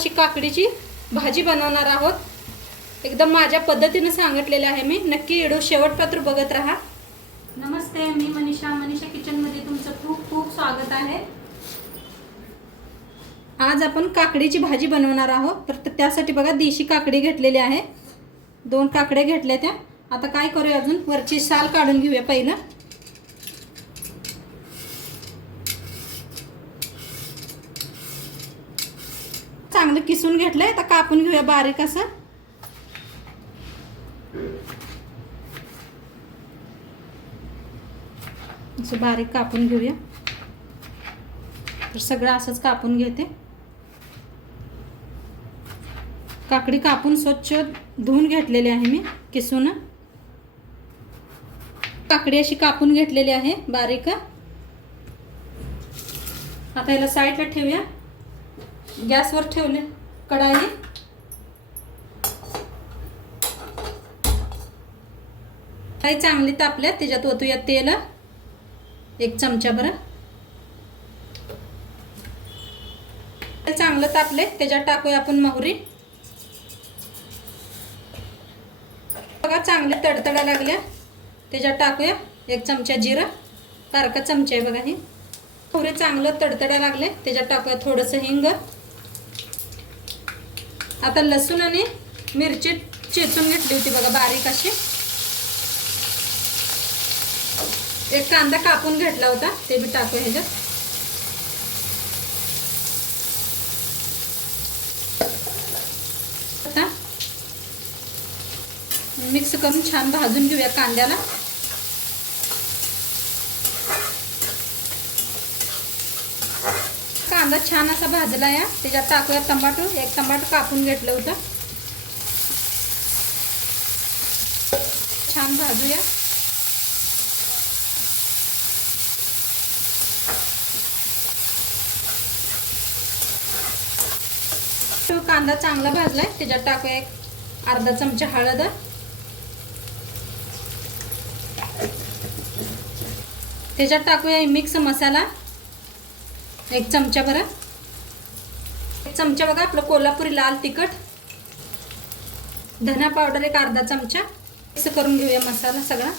अशी काकडीची भाजी बनवणार आहोत. एकदम माझ्या पद्धतीने सांगितलेले आहे मी. नक्की व्हिडिओ शेवटपर्यंत बघत राहा. नमस्ते, मी मनीषा किचनमध्ये तुमचं खूप खूप स्वागत आहे. आज आपण काकडीची भाजी बनवणार आहोत. तर त्यासाठी बघा देशी काकडी घेतलेली आहे. 2 काकड्या घेतल्या त्या. आता काय करूया, अजून वरची साल काढून घेऊया पहिला. चांगलं किसून घेतलंय. आता कापून घेऊया बारीक असं. असं बारीक कापून घेऊया. तर सगळं असंच कापून घेते. काकडी कापून स्वच्छ धुवून घेतलेली आहे मी किसून. काकडी अशी कापून घेतलेली आहे बारीक. आता याला साईडला ठेवूया. गॅसवर ठेवले कढाई. कढाई चांगली तापल्या. त्याच्यात ओतूया तेल 1 चमचा भर. तेल चांगलं तापले. त्याच्यात टाकूया आपण मोहरी. बघा चांगली तडतडा लागल्या. त्याच्यात टाकूया 1 चमचा जिरं. बारका चमचा आहे बघा. ही मोहरी चांगलं तडतडा लागले. त्याच्यात टाकूया थोडंसं हिंग. आता लसूण आणि मिरची चेचून घेतली होती बघा बारीक अशी. 1 कांदा कापून घेतला होता, ते बी टाकूया ह्याच्यात. आता मिक्स करून छान भाजून घेऊया कांद्याला. कांदा छान असा भाजला या. त्याच्यात टाकूया टमाटो. 1 टमाटो कापून घेतलं होतं. छान भाजूया. कांदा चांगला भाजलाय. त्याच्यात टाकूया 1 अर्धा चमचा हळद. त्याच्यात टाकूया मिक्स मसाला 1 चमचा भर. 1 चमचा बघा आपलं कोल्हापुरी लाल तिखट. धना पावडर 1 अर्धा चमचा. मिक्स करून घेऊया मसाला सगळा.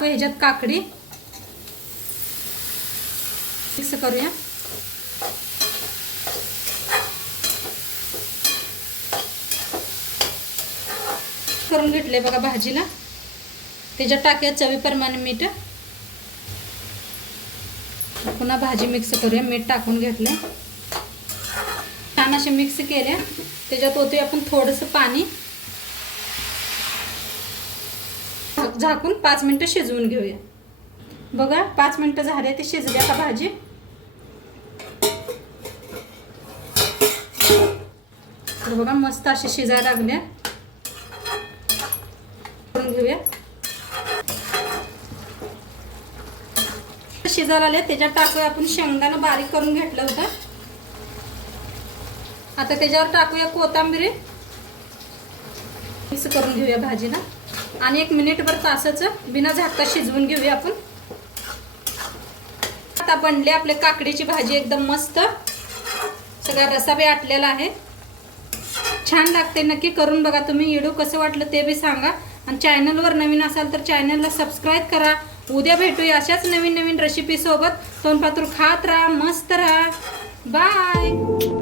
ह्याच्यात काकडी मिक्स करूया. करून घेतले बघा भाजीला. त्याच्यात टाकूया चवीप्रमाणे मीठ. पुन्हा भाजी मिक्स करूया. मीठ टाकून घेतले. छान असे मिक्स केल्या. त्याच्यात ओतूया आपण थोडंसं पाणी. झाकून 5 मिनिटं शिजवून घेऊया. बघा 5 मिनिटं झाले. ते शिजल्या का भाजी. तर बघा मस्त अशी शिजायला लागल्या. करून घेऊया. शिजायला आले. त्याच्यात टाकूया आपण शेंगदाणा बारीक करून घेतलं होतं. आता त्याच्यावर टाकूया कोथिंबीर. मिक्स करून घेऊया भाजीला. आणि 1 मिनिटभर तासाचं बिना झाकता शिजवून घेऊया आपण. आता बनली आपली काकडीची भाजी एकदम मस्त. सगळा रसा बी आटलेला आहे. छान लागते. नक्की करून बघा तुम्ही. व्हिडिओ कसं वाटलं ते बी सांगा. आणि चॅनलवर नवीन असाल तर चॅनलला सबस्क्राईब करा. उद्या भेटूया अशाच नवीन रेसिपी सोबत. तोंडपातूर खात राहा, मस्त राहा. बाय.